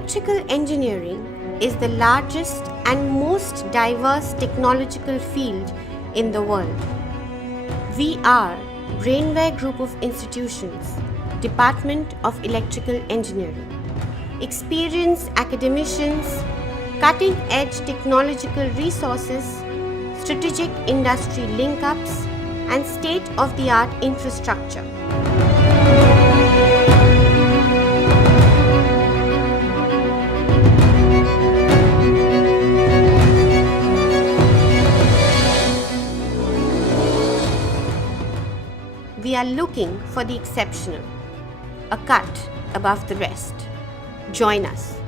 Electrical engineering is the largest and most diverse technological field in the world. We are Brainware Group of Institutions, Department of Electrical Engineering. Experienced academicians, cutting-edge technological resources, strategic industry link-ups, and state-of-the-art infrastructure. We are looking for the exceptional, a cut above the rest. Join us.